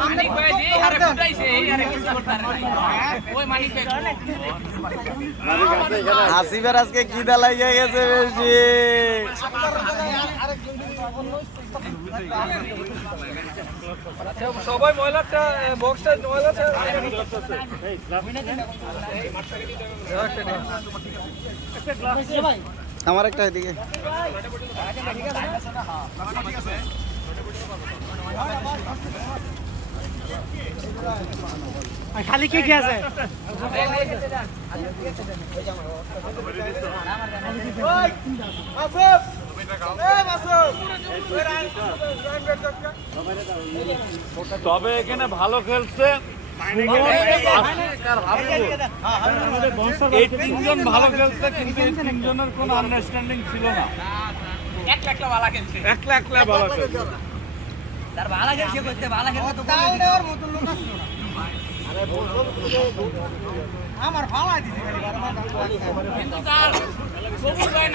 মানিক ভাই জি আরে ফুটাইছে এই আরে কিছু করতে পারে না ওই মানিক ভাই আসিফের আজকে খিদা লাগিয়ে গেছে বেশি। সবাই ময়লাটা বক্সটা ময়লাটা আমার একটা এদিকে খালি কি কি আছে তবে এখানে ভালো খেলছে এই তিনজন ভালো খেলছে কিন্তু এই তিনজনের কোনো আন্ডারস্ট্যান্ডিং ছিল না একলা একলা ভালো খেলছে একলা একলা ভালো খেলছে তার ভালো খেলছে করতে ভালো খেলছে তো তাল দেওয়ার মতো লোক আসলো না আমার ভালো দিছে কিন্তু তার সবুজ ভাই